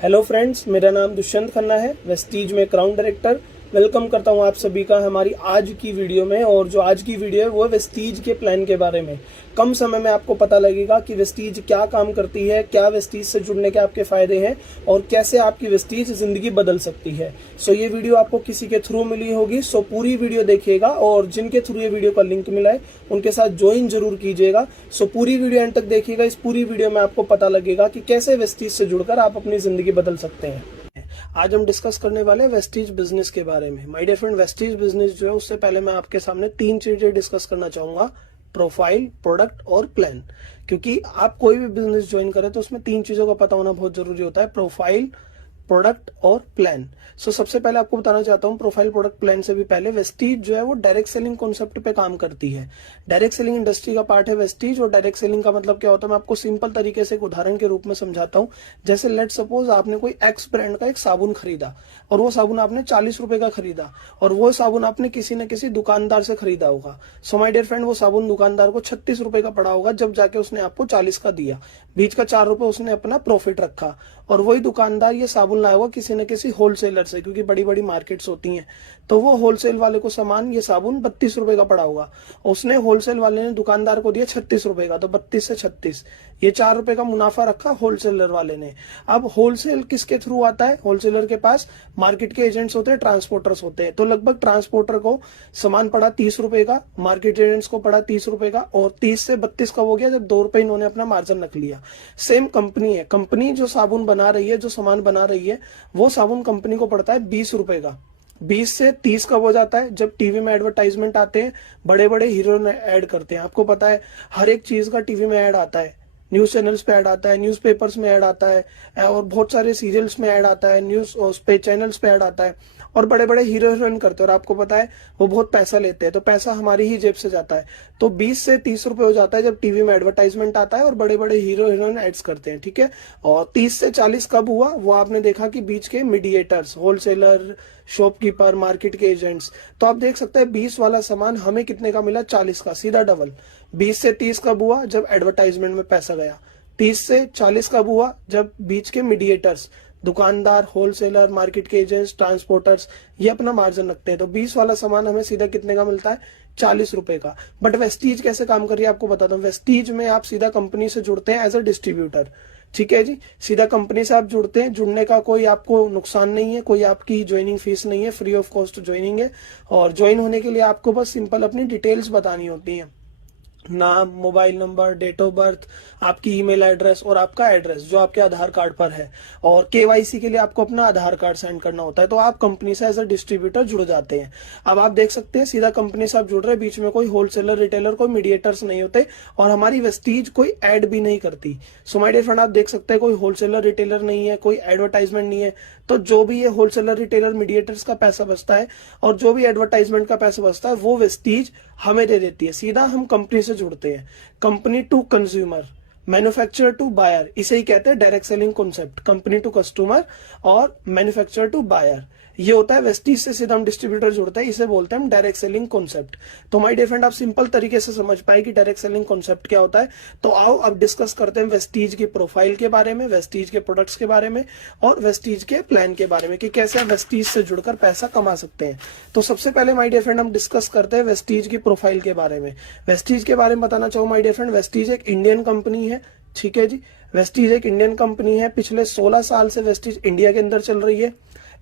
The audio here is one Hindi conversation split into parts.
हेलो फ्रेंड्स, मेरा नाम दुष्यंत खन्ना है, वेस्टीज में क्राउन डायरेक्टर। वेलकम करता हूं आप सभी का हमारी आज की वीडियो में। और जो आज की वीडियो है वो है वेस्टीज के प्लान के बारे में। कम समय में आपको पता लगेगा कि वेस्टीज क्या काम करती है, क्या वेस्टीज से जुड़ने के आपके फायदे हैं और कैसे आपकी वेस्टीज जिंदगी बदल सकती है। सो ये वीडियो आपको किसी के थ्रू मिली होगी, सो पूरी वीडियो देखिएगा और जिनके थ्रू ये वीडियो का लिंक मिला है उनके साथ ज्वाइन जरूर कीजिएगा। सो पूरी वीडियो एंड तक देखिएगा। इस पूरी वीडियो में आपको पता लगेगा कि कैसे वेस्टीज से जुड़कर आप अपनी जिंदगी बदल सकते हैं। आज हम डिस्कस करने वाले हैं वेस्टीज बिजनेस के बारे में। My dear friend, Vestige business जो है उससे पहले मैं आपके सामने तीन चीजें डिस्कस करना चाहूंगा: प्रोफाइल, प्रोडक्ट और प्लान। क्योंकि आप कोई भी बिजनेस ज्वाइन करें तो उसमें तीन चीजों का पता होना बहुत जरूरी होता है: प्रोफाइल, प्रोडक्ट और प्लान। सबसे पहले आपको बताना चाहता हूं, प्रोफाइल, प्रोडक्ट, प्लान से भी पहले वेस्टीज जो है वो डायरेक्ट सेलिंग कॉन्सेप्ट पे काम करती है। डायरेक्ट सेलिंग इंडस्ट्री का पार्ट है वेस्टीज। और डायरेक्ट सेलिंग का मतलब क्या होता है, मैं आपको सिंपल तरीके से एक उदाहरण के रूप में समझाता हूं। जैसे लेट सपोज आपने कोई एक्स ब्रांड का एक साबुन खरीदा और वो साबुन आपने 40 रुपए का खरीदा और वो साबुन आपने किसी न किसी दुकानदार से खरीदा होगा। सो माय डियर फ्रेंड, वो साबुन दुकानदार को 36 रुपए का पड़ा होगा जब जाके उसने आपको 40 का दिया। बीच का 4 रुपए उसने अपना प्रॉफिट रखा और वही दुकानदार ये साबुन लाया होगा किसी न किसी होलसेलर से, क्योंकि बड़ी बड़ी मार्केट्स होती हैं। तो वो होलसेल वाले को सामान, ये साबुन 32 रुपए का पड़ा होगा, उसने होलसेल वाले ने दुकानदार को दिया 36 रुपए का। तो 32 से 36, ये 4 रुपए का मुनाफा रखा होलसेलर वाले ने। अब होलसेल किसके थ्रू आता है? होलसेलर के पास मार्केट के एजेंट्स होते हैं, ट्रांसपोर्टर्स होते हैं। तो लगभग ट्रांसपोर्टर को सामान पड़ा 30 रुपए का, मार्केट एजेंट्स को पड़ा 30 रुपए का, और 30 से 32 कब हो गया? जब 2 रुपए इन्होंने अपना मार्जिन रख लिया। सेम कंपनी है, कंपनी जो साबुन बना रही है, जो सामान बना रही है, वो साबुन कंपनी को पड़ता है 20 रुपए का। 20 से 30 कब हो जाता है? जब टीवी में एडवर्टाइजमेंट आते हैं, बड़े बड़े हीरो ऐड करते हैं। आपको पता है हर एक चीज का टीवी में ऐड आता है, न्यूज चैनल्स पे ऐड आता है, न्यूज पेपर्स में ऐड आता है, और बहुत सारे सीरियल्स में ऐड आता है, न्यूज पे चैनल्स पे ऐड आता है, और बड़े बड़े हीरो हीरोइन करते हैं। और आपको पता है वो बहुत पैसा लेते हैं, तो पैसा हमारी ही जेब से जाता है। तो 20 से 30 रुपए हो जाता है जब टीवी में एडवर्टाइजमेंट आता है और बड़े बड़े हीरो हीरोइन एड्स करते हैं, ठीक है। और 30 से 40 कब हुआ? वो आपने देखा कि बीच के मीडिएटर्स, होलसेलर, शॉपकीपर, मार्केट के एजेंट्स। तो आप देख सकते हैं 20 वाला सामान हमें कितने का मिला? 40 का, सीधा डबल। 20 से 30 कब हुआ? जब एडवर्टाइजमेंट में पैसा गया। 30 से 40 कब हुआ? जब बीच के मीडिएटर्स, दुकानदार, होलसेलर, मार्केट के एजेंट्स, ट्रांसपोर्टर्स, ये अपना मार्जिन रखते हैं। तो 20 वाला सामान हमें सीधा कितने का मिलता है? 40 रुपए का। बट वेस्टीज कैसे काम कर रही है आपको बताता हूँ। वेस्टीज में आप सीधा कंपनी से जुड़ते हैं एज अ डिस्ट्रीब्यूटर, ठीक है जी। सीधा कंपनी से आप जुड़ते हैं, जुड़ने का कोई आपको नुकसान नहीं है, कोई आपकी ज्वाइनिंग फीस नहीं है, फ्री ऑफ कॉस्ट ज्वाइनिंग है। और ज्वाइन होने के लिए आपको बस सिंपल अपनी डिटेल्स बतानी होती है: नाम, mobile number, date of birth, आपकी ईमेल एड्रेस और आपका एड्रेस जो आपके आधार कार्ड पर है। और केवाईसी के लिए आपको अपना आधार कार्ड सेंड करना होता है। तो आप कंपनी से एज अ डिस्ट्रीब्यूटर जुड़ जाते हैं। अब आप देख सकते हैं सीधा कंपनी से आप जुड़ रहे हैं, बीच में कोई होलसेलर, रिटेलर, कोई मीडिएटर्स नहीं होते, और हमारी वेस्टीज कोई एड भी नहीं करती। सो माय डियर फ्रेंड, आप देख सकते हैं कोई होलसेलर, रिटेलर नहीं है, कोई एडवर्टाइजमेंट नहीं है। तो जो भी ये होलसेलर, रिटेलर, मीडिएटर्स का पैसा बचता है और जो भी एडवर्टाइजमेंट का पैसा बचता है वो वेस्टीज हमें दे देती है। सीधा हम कंपनी से जुड़ते हैं। Company to consumer, manufacturer to buyer, इसे ही कहते हैं direct selling concept. Company to customer और मैन्युफैक्चरर टू बायर, ये होता है वेस्टीज से सीधा हम डिस्ट्रीब्यूटर जुड़ते हैं, इसे बोलते हैं हम डायरेक्ट सेलिंग कॉन्सेप्ट। तो माय डियर फ्रेंड, आप सिंपल तरीके से समझ पाए कि डायरेक्ट सेलिंग कॉन्सेप्ट क्या होता है। तो आओ अब डिस्कस करते हैं वेस्टीज की प्रोफाइल के बारे में, वेस्टीज के प्रोडक्ट्स के बारे में और वेस्टीज के प्लान के बारे में कि कैसे आप वेस्टीज से जुड़कर पैसा कमा सकते हैं। तो सबसे पहले माय डियर फ्रेंड हम डिस्कस करते हैं वेस्टीज की प्रोफाइल के बारे में। वेस्टीज के बारे में बताना चाहूँ माय डियर फ्रेंड, वेस्टीज एक इंडियन कंपनी है, ठीक है जी। वेस्टीज एक इंडियन कंपनी है। पिछले 16 साल से वेस्टीज इंडिया के अंदर चल रही है।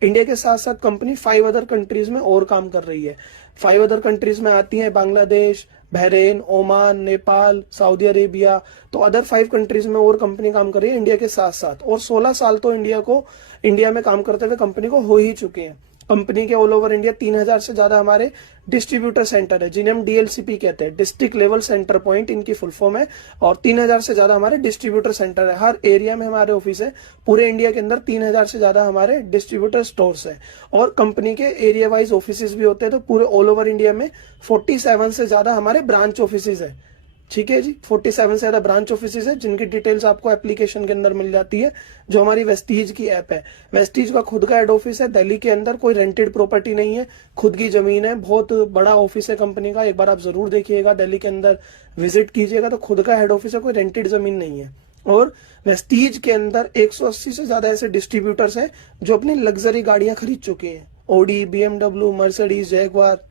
इंडिया के साथ साथ कंपनी 5 अदर कंट्रीज में और काम कर रही है। 5 अदर कंट्रीज में आती हैं Bangladesh, Bahrain, Oman, Nepal, Saudi Arabia. तो अदर 5 कंट्रीज में और कंपनी काम कर रही है इंडिया के साथ साथ। और 16 साल तो इंडिया में काम करते हुए कंपनी को हो ही चुके हैं। कंपनी के ऑल ओवर इंडिया 3000 से ज्यादा हमारे डिस्ट्रीब्यूटर सेंटर है, जिन्हें हम डीएलसीपी कहते हैं, डिस्ट्रिक्ट लेवल सेंटर पॉइंट इनकी फुल फॉर्म है। और 3000 से ज्यादा हमारे डिस्ट्रीब्यूटर सेंटर है, हर एरिया में हमारे ऑफिस है। पूरे इंडिया के अंदर 3000 से ज्यादा हमारे डिस्ट्रीब्यूटर स्टोर्स है। और कंपनी के एरिया वाइज ऑफिस भी होते हैं। तो पूरे ऑल ओवर इंडिया में 47 से ज्यादा हमारे ब्रांच ऑफिस है, ठीक है जी। 47 से ज्यादा ब्रांच ऑफिसेज है, जिनकी डिटेल्स आपको एप्लीकेशन के अंदर मिल जाती है, जो हमारी वेस्टीज की ऐप है। वेस्टीज का खुद का हेड ऑफिस है दिल्ली के अंदर, कोई रेंटेड प्रॉपर्टी नहीं है, खुद की जमीन है। बहुत बड़ा ऑफिस है कंपनी का, एक बार आप जरूर देखिएगा, दिल्ली के अंदर विजिट कीजिएगा। तो खुद का हेड ऑफिस है, कोई रेंटेड जमीन नहीं है। और वेस्टीज के अंदर 180 से ज्यादा ऐसे डिस्ट्रीब्यूटर्स हैं जो अपनी लग्जरी गाड़ियां खरीद चुके हैं। ऑडी, BMW, मर्सिडीज, जैगवार,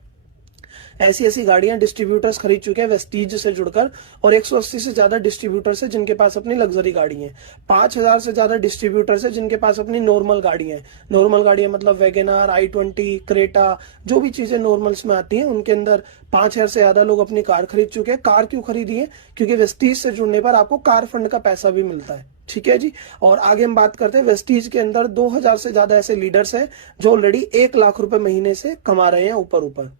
ऐसी ऐसी गाड़ियां डिस्ट्रीब्यूटर्स खरीद चुके हैं वेस्टीज से जुड़कर। और 180 से ज्यादा डिस्ट्रीब्यूटर्स है जिनके पास अपनी लग्जरी गाड़ी है। 5000 से ज्यादा डिस्ट्रीब्यूटर्स है जिनके पास अपनी नॉर्मल गाड़ी है। नॉर्मल गाड़ियां मतलब वैगनआर, i20, क्रेटा, जो भी चीजें नॉर्मल्स में आती हैं उनके अंदर 5000 से ज्यादा लोग अपनी कार खरीद चुके हैं। कार क्यों खरीदी है? क्योंकि वेस्टीज से जुड़ने पर आपको कार फंड का पैसा भी मिलता है। ठीक है जी। और आगे हम बात करते हैं, वेस्टीज के अंदर 2000 से ज्यादा ऐसे लीडर्स हैं जो ऑलरेडी 1 लाख रुपए महीने से कमा रहे हैं ऊपर ऊपर।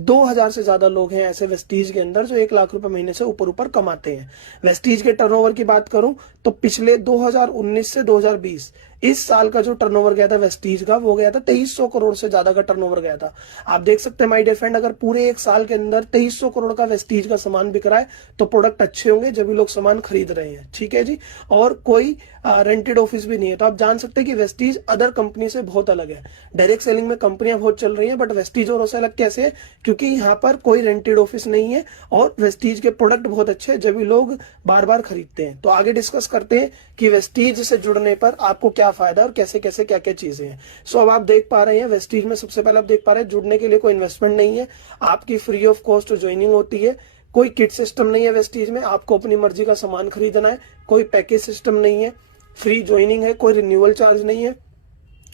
2000 से ज्यादा लोग हैं ऐसे वेस्टीज के अंदर जो 1 लाख रुपए महीने से ऊपर ऊपर कमाते हैं। वेस्टीज के टर्नओवर की बात करूं तो पिछले 2019 से 2020 इस साल का जो टर्नओवर गया था वेस्टीज का, वो गया था 2300 करोड़ से ज्यादा का टर्नओवर गया था। आप देख सकते हैं माय डियर फ्रेंड, अगर पूरे एक साल के अंदर 2300 करोड़ का वेस्टीज का सामान बिक रहा है तो प्रोडक्ट अच्छे होंगे जब भी लोग सामान खरीद रहे हैं। ठीक है जी। और कोई रेंटेड ऑफिस भी नहीं है। तो आप जान सकते हैं कि वेस्टीज अदर कंपनी से बहुत अलग है। डायरेक्ट सेलिंग में कंपनियां बहुत चल रही हैं, बट वेस्टीज और से अलग कैसे है? क्योंकि यहाँ पर कोई रेंटेड ऑफिस नहीं है और वेस्टीज के प्रोडक्ट बहुत अच्छे हैं जब भी लोग बार बार खरीदते हैं। तो आगे डिस्कस करते हैं कि वेस्टीज से जुड़ने पर आपको क्या फायदा और कैसे कैसे क्या क्या चीजें हैं। सो अब आप देख पा रहे हैं वेस्टीज में सबसे पहले आप देख पा रहे हैं जुड़ने के लिए कोई इन्वेस्टमेंट नहीं है, आपकी फ्री ऑफ कॉस्ट ज्वाइनिंग होती है। कोई किट सिस्टम नहीं है वेस्टीज में, आपको अपनी मर्जी का सामान खरीदना है। कोई पैकेज सिस्टम नहीं है, फ्री ज्वाइनिंग है, कोई रिन्यूअल चार्ज नहीं है।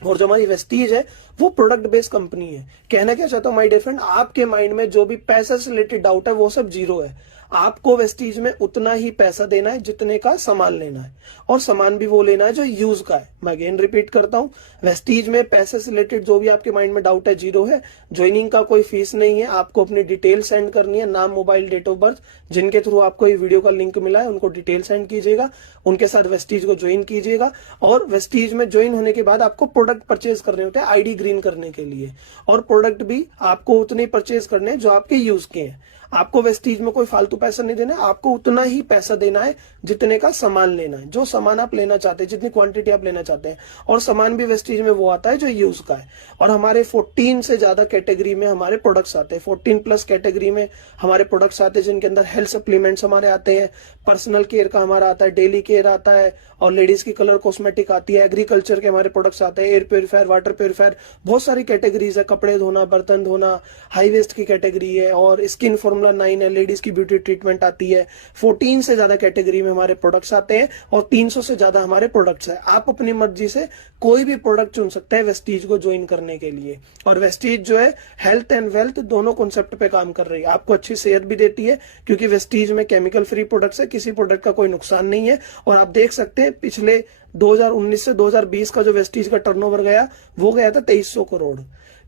और जो हमारी वेस्टीज है वो प्रोडक्ट बेस्ड कंपनी है। कहना क्या चाहता हूं माय डियर फ्रेंड, आपके माइंड में जो भी पैसा से रिलेटेड डाउट है वो सब जीरो है। आपको वेस्टीज में उतना ही पैसा देना है जितने का सामान लेना है, और सामान भी वो लेना है जो यूज का है। मैं अगेन रिपीट करता हूं, वेस्टीज में पैसे से रिलेटेड जो भी आपके माइंड में डाउट है जीरो है। ज्वाइनिंग का कोई फीस नहीं है, आपको अपनी डिटेल सेंड करनी है, नाम, मोबाइल, डेट ऑफ बर्थ, जिनके थ्रू आपको ये वीडियो का लिंक मिला है उनको डिटेल सेंड कीजिएगा, उनके साथ वेस्टीज को ज्वाइन कीजिएगा। और वेस्टीज में ज्वाइन होने के बाद आपको प्रोडक्ट परचेज करने होते हैं आईडी ग्रीन करने के लिए, और प्रोडक्ट भी आपको उतने परचेज करने हैं जो आपके यूज के हैं। आपको वेस्टीज में कोई फालतू पैसा नहीं देना है, आपको उतना ही पैसा देना है जितने का सामान लेना है, जो सामान आप लेना चाहते हैं, जितनी क्वांटिटी आप लेना चाहते हैं। और सामान भी वेस्टीज में वो आता है जो यूज का है। और हमारे 14 से ज्यादा कैटेगरी में हमारे प्रोडक्ट्स आते हैं। 14 प्लस कैटेगरी में हमारे प्रोडक्ट्स आते हैं जिनके अंदर हेल्थ सप्लीमेंट्स हमारे आते हैं, पर्सनल केयर का हमारा आता है, डेली केयर आता है, और लेडीज की कलर कॉस्मेटिक आती है, एग्रीकल्चर के हमारे प्रोडक्ट्स आते हैं, एयर प्योरीफायर, वाटर प्योरीफायर, बहुत सारी कैटेगरीज है। कपड़े धोना, बर्तन धोना, हाई वेस्ट की कैटेगरी है, और स्किन फॉर्मूला 9 है, लेडीज की ब्यूटी ट्रीटमेंट आती है। 14 से ज्यादा कैटेगरी में हमारे प्रोडक्ट्स आते हैं और 300 से ज्यादा हमारे प्रोडक्ट्स है। आप अपनी मर्जी से कोई भी प्रोडक्ट चुन सकते हैं वेस्टीज को ज्वाइन करने के लिए। और वेस्टीज जो है हेल्थ एंड वेल्थ दोनों कॉन्सेप्ट पे काम कर रही है। आपको अच्छी सेहत भी देती है क्योंकि वेस्टीज में केमिकल फ्री प्रोडक्ट्स है, किसी प्रोडक्ट का कोई नुकसान नहीं है। और आप देख सकते हैं पिछले 2019 से 2020 का जो वेस्टीज का टर्नओवर गया वो गया था 2300 करोड़।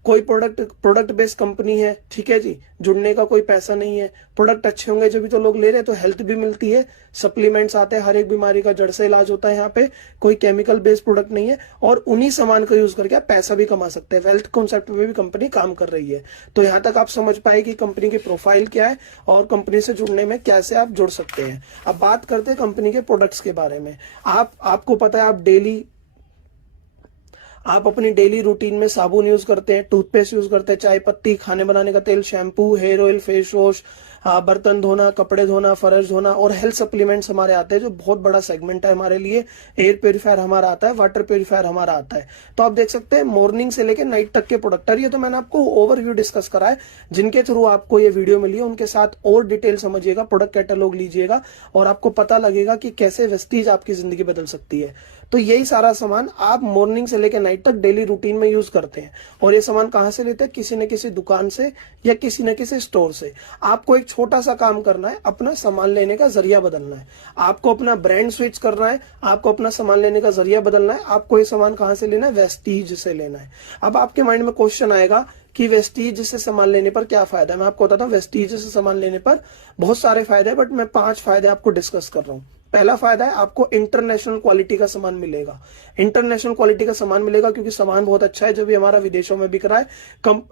कोई प्रोडक्ट बेस्ड कंपनी है, ठीक है जी, जुड़ने का कोई पैसा नहीं है, प्रोडक्ट अच्छे होंगे जब भी तो लोग ले रहे हैं, तो हेल्थ भी मिलती है, सप्लीमेंट्स आते हैं, हर एक बीमारी का जड़ से इलाज होता है। यहाँ पे कोई केमिकल बेस्ड प्रोडक्ट नहीं है, और उन्हीं सामान का यूज करके आप पैसा भी कमा सकते हैं। वेल्थ कॉन्सेप्ट में भी कंपनी काम कर रही है। तो यहाँ तक आप समझ पाए कि कंपनी की प्रोफाइल क्या है और कंपनी से जुड़ने में कैसे आप जुड़ सकते हैं। अब बात करते हैं कंपनी के प्रोडक्ट्स के बारे में। आपको पता है आप अपनी डेली रूटीन में साबुन यूज करते हैं, टूथपेस्ट यूज करते हैं, चाय पत्ती, खाने बनाने का तेल, shampoo, hair oil, face wash, बर्तन धोना, कपड़े धोना, फर्श धोना, और हेल्थ सप्लीमेंट्स हमारे आते हैं जो बहुत बड़ा सेगमेंट है हमारे लिए। एयर प्योरीफायर हमारा आता है, वाटर प्योरीफायर हमारा आता है। तो आप देख सकते हैं मॉर्निंग से लेकर नाइट तक के प्रोडक्ट है। ये तो मैंने आपको ओवरव्यू डिस्कस करा है, जिनके थ्रू आपको ये वीडियो मिली है उनके साथ और डिटेल समझिएगा, प्रोडक्ट कैटलॉग लीजिएगा, और आपको पता लगेगा कि कैसे वेस्टीज आपकी जिंदगी बदल सकती है। तो यही सारा सामान आप मॉर्निंग से लेकर नाइट तक डेली रूटीन में यूज करते हैं। और ये सामान कहां से लेते हैं? किसी न किसी दुकान से या किसी न किसी स्टोर से। आपको एक छोटा सा काम करना है, अपना सामान लेने का जरिया बदलना है। आपको अपना ब्रांड स्विच करना है, आपको अपना सामान लेने का जरिया बदलना है। आपको ये सामान कहां से लेना है? वेस्टीज से लेना है। अब आपके माइंड में क्वेश्चन आएगा कि वेस्टीज से सामान लेने पर क्या फायदा है। मैं आपको बताता हूँ वेस्टीज से सामान लेने पर बहुत सारे फायदे हैं, बट मैं 5 फायदे आपको डिस्कस कर रहा हूँ। पहला फायदा है आपको इंटरनेशनल क्वालिटी का सामान मिलेगा। इंटरनेशनल क्वालिटी का सामान मिलेगा क्योंकि सामान बहुत अच्छा है जो भी हमारा विदेशों में बिक रहा है।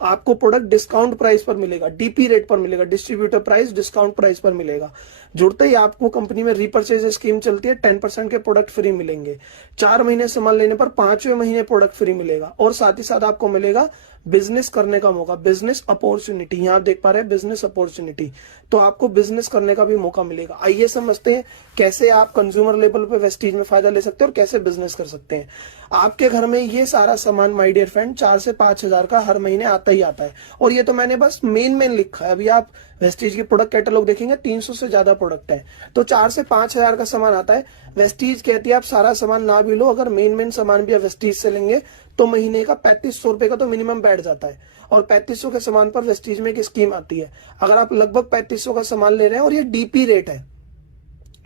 आपको प्रोडक्ट डिस्काउंट प्राइस पर मिलेगा, डीपी रेट पर मिलेगा, डिस्ट्रीब्यूटर प्राइस डिस्काउंट प्राइस पर मिलेगा। जुड़ते ही आपको कंपनी में रीपर्चेज स्कीम चलती है, 10% के प्रोडक्ट फ्री मिलेंगे। 4 महीने सामान लेने पर 5वें महीने प्रोडक्ट फ्री मिलेगा, और साथ ही साथ आपको मिलेगा बिजनेस करने का मौका, बिजनेस अपॉर्चुनिटी, यहाँ आप देख पा रहे हैं बिजनेस अपॉर्चुनिटी, तो आपको बिजनेस करने का भी मौका मिलेगा। आइए समझते हैं कैसे आप कंज्यूमर लेवल पे वेस्टीज में फायदा ले सकते हैं और कैसे बिजनेस कर सकते हैं। आपके घर में ये सारा सामान माय डियर फ्रेंड 4 से 5 हजार का हर महीने आता ही आता है, और ये तो मैंने बस मेन लिखा है। अभी आप वेस्टीज की प्रोडक्ट कैटलॉग देखेंगे 300 से ज्यादा प्रोडक्ट है, तो 4 से 5 हजार का सामान आता है। वेस्टीज कहती है आप सारा सामान ना भी लो, अगर मेन सामान भी आप वेस्टीज से लेंगे तो महीने का 3500 रुपए का तो मिनिमम बैठ जाता है। और 3500 के सामान पर वेस्टीज में एक स्कीम आती है, अगर आप लगभग 3500 का सामान ले रहे हैं और ये डीपी रेट है,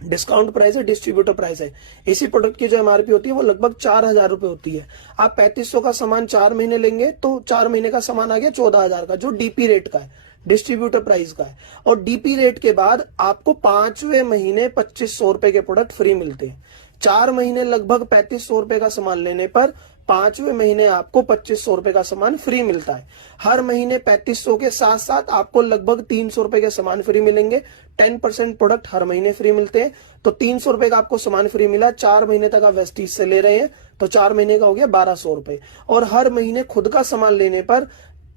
डिस्काउंट प्राइस है, डिस्ट्रीब्यूटर प्राइस है, इसी प्रोडक्ट की जो एमआरपी होती है वो लगभग 4000 रुपए होती है। आप 3500 का सामान 4 महीने लेंगे तो 4 महीने का सामान आ गया 14000 का, जो डीपी रेट का है, डिस्ट्रीब्यूटर प्राइस का है। और डीपी रेट के बाद आपको 5वें महीने 2500 रुपए के प्रोडक्ट फ्री मिलते हैं। 4 महीने लगभग 3500 रुपए का सामान लेने पर 5वें महीने आपको 2500 रुपए का सामान फ्री मिलता है। हर महीने 3500 के साथ साथ आपको लगभग 300 रुपए के सामान फ्री मिलेंगे। 10% प्रोडक्ट हर महीने फ्री मिलते हैं, तो 300 रुपए का आपको सामान फ्री मिला। 4 महीने तक आप वेस्टीज से ले रहे हैं तो 4 महीने का हो गया 1200 रुपए। और हर महीने खुद का सामान लेने पर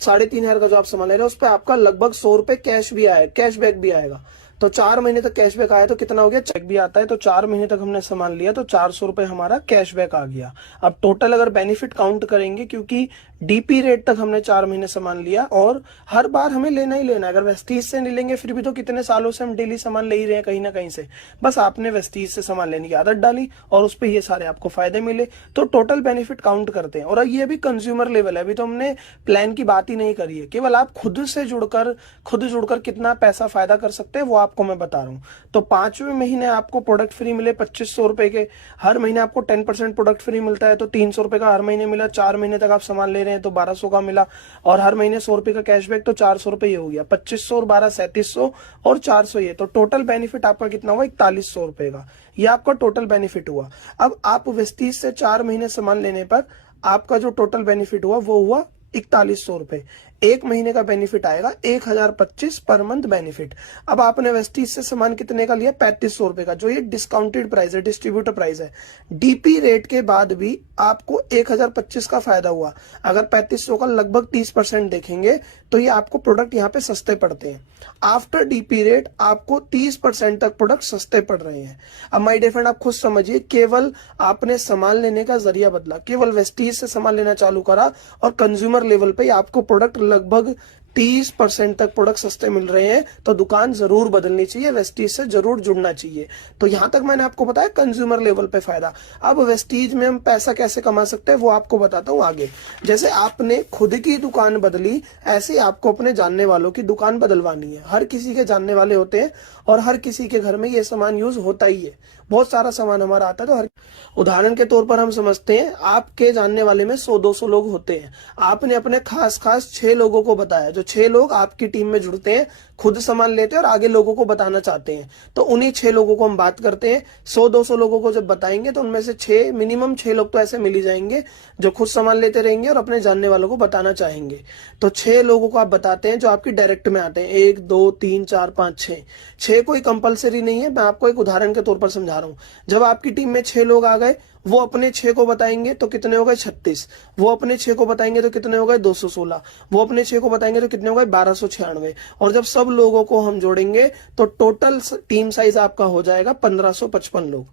3500 का जो आप सामान ले रहे हैं उस पर आपका लगभग 100 रुपए कैश भी आएगा, कैशबैक भी आएगा। तो 4 महीने तक कैशबैक आया तो कितना हो गया, चेक भी आता है, तो 4 महीने तक हमने सामान लिया तो 400 रुपए हमारा कैशबैक आ गया। अब टोटल अगर बेनिफिट काउंट करेंगे, क्योंकि डीपी रेट तक हमने 4 महीने सामान लिया और हर बार हमें लेना ही लेना है। अगर वेस्टीज से नहीं लेंगे फिर भी तो कितने सालों से हम डेली सामान ले ही रहे हैं कहीं ना कहीं से, बस आपने वेस्टीज से सामान लेने की आदत डाली और उस पर ये सारे आपको फायदे मिले, तो टोटल बेनिफिट काउंट करते हैं। और ये अभी कंज्यूमर लेवल है, अभी तो हमने प्लान की बात ही नहीं करी है, केवल आप खुद जुड़कर कितना पैसा फायदा कर सकते हैं वो आपको मैं बता रहा हूँ। तो 5वें महीने आपको प्रोडक्ट फ्री मिले 2500 रुपए के, हर महीने आपको 10% प्रोडक्ट फ्री मिलता है, तो 300 रुपए का हर महीने मिला। 4 महीने तक आप सामान ले रहे हैं तो 1200 का मिला, और हर महीने 100 रुपए का कैशबैक, तो 400 रुपए ये हो गया। 2500 और 12 3700 और 400 ये, तो टोटल बेनिफिट आपका कितना हुआ 4100 रुपए का, ये आपका टोटल बेनिफिट हुआ। अब आप वेस्टीज से 4 महीने सामान लेने पर आपका जो टोटल बेनिफिट हुआ वो हुआ 4100 रुपए। 1 महीने का बेनिफिट आएगा 1025 पर मंथ बेनिफिट। अब आपने वेस्टीज से सामान कितने का लिया 3500 रुपए का, जो ये डिस्काउंटेड प्राइस है, डिस्ट्रीब्यूटर प्राइस है। डीपी रेट के बाद भी आपको 1025 का फायदा हुआ। अगर 3500 का लगभग 30% देखेंगे तो ये आपको प्रोडक्ट यहाँ पे सस्ते पड़ते हैं। आफ्टर डीपी रेट आपको 30% तक प्रोडक्ट सस्ते पड़ रहे हैं। अब माय डियर फ्रेंड आप खुद समझिए, केवल आपने सामान लेने का जरिया बदला, केवल वेस्टीज से सामान लेना चालू करा और कंज्यूमर लेवल पे आपको प्रोडक्ट लगभग 30% तक प्रोडक्ट सस्ते मिल रहे हैं, तो दुकान जरूर बदलनी चाहिए, वेस्टीज से जरूर जुड़ना चाहिए। तो यहां तक मैंने आपको बताया कंज्यूमर लेवल पे फायदा। अब वेस्टीज में हम पैसा कैसे कमा सकते हैं वो आपको बताता हूं आगे। जैसे आपने खुद की दुकान बदली, ऐसे आपको अपने जानने वालों की दुकान बदलवानी है। हर किसी के जानने वाले होते हैं और हर किसी के घर में ये सामान यूज होता ही है, बहुत सारा सामान हमारा आता है। तो हर उदाहरण के तौर पर हम समझते हैं आपके जानने वाले में 100-200 लोग होते हैं, आपने अपने खास 6 लोगों को बताया, जो 6 लोग आपकी टीम में जुड़ते हैं, खुद सामान लेते हैं और आगे लोगों को बताना चाहते हैं। तो उन्हीं 6 लोगों को हम बात करते हैं। 100-200 लोगों को जब बताएंगे तो उनमें से मिनिमम 6 लोग तो ऐसे मिल ही जाएंगे जो खुद सामान लेते रहेंगे और अपने जानने वालों को बताना चाहेंगे। तो 6 लोगों को आप बताते हैं जो आपकी डायरेक्ट में आते हैं, 1 2 3 4 5 6। 6 कोई कंपलसरी नहीं है, मैं आपको एक उदाहरण के तौर पर समझा रहा हूँ। जब आपकी टीम में 6 लोग आ गए, वो अपने 6 को बताएंगे तो कितने हो गए 36, वो अपने 6 को बताएंगे तो कितने हो गए 216, वो अपने 6 को बताएंगे तो कितने हो गए 1296। और जब सब लोगों को हम जोड़ेंगे तो टोटल टीम साइज आपका हो जाएगा 1555 लोग।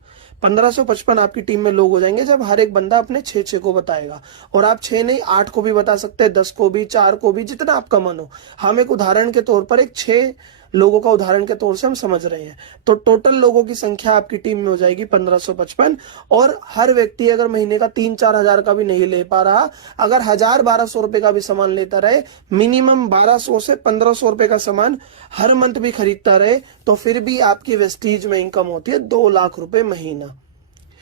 1555 आपकी टीम में लोग हो जाएंगे जब हर एक बंदा अपने 6 को बताएगा। और आप 6 नहीं 8 को भी बता सकते हैं, 10 को भी, 4 को भी, जितना आपका मन हो। हम एक उदाहरण के तौर पर एक 6 लोगों का उदाहरण के तौर से हम समझ रहे हैं। तो टोटल लोगों की संख्या आपकी टीम में हो जाएगी 1555। और हर व्यक्ति अगर महीने का 3-4 हजार का भी नहीं ले पा रहा, अगर 1000-1200 रुपए का भी सामान लेता रहे, मिनिमम 1200 से 1500 रुपए का सामान हर मंथ भी खरीदता रहे, तो फिर भी आपकी वेस्टीज में इनकम होती है 2 लाख रुपए महीना।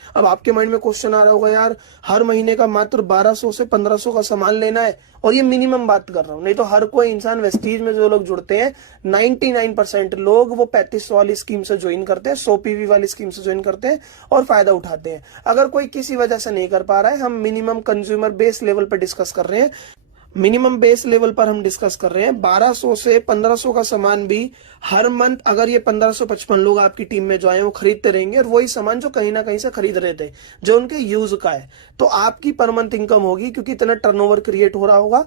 अब आपके माइंड में क्वेश्चन आ रहा होगा, यार हर महीने का मात्र 1200 से 1500 का सामान लेना है, और ये मिनिमम बात कर रहा हूं, नहीं तो हर कोई इंसान वेस्टीज में जो लोग जुड़ते हैं 99% लोग वो 3500 वाली स्कीम से ज्वाइन करते हैं, 100 पीवी वाली स्कीम से ज्वाइन करते हैं और फायदा उठाते हैं। अगर कोई किसी वजह से नहीं कर पा रहा है, हम मिनिमम कंज्यूमर बेस लेवल पर डिस्कस कर रहे हैं। मिनिमम बेस लेवल पर हम डिस्कस कर रहे हैं 1200 से 1500 का सामान भी हर मंथ, अगर ये 1555 लोग आपकी टीम में जो आए वो खरीदते रहेंगे, और वही सामान जो कहीं ना कहीं से खरीद रहे थे, जो उनके यूज का है, तो आपकी पर मंथ इनकम होगी, क्योंकि इतना टर्नओवर क्रिएट हो रहा होगा,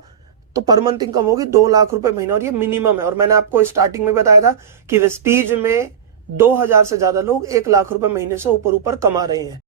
तो पर मंथ इनकम होगी 2 लाख रुपए महीना, और ये मिनिमम है। और मैंने आपको स्टार्टिंग में बताया था कि वेस्टीज में 2000 से ज्यादा लोग 1 लाख रुपए महीने से ऊपर ऊपर कमा रहे हैं।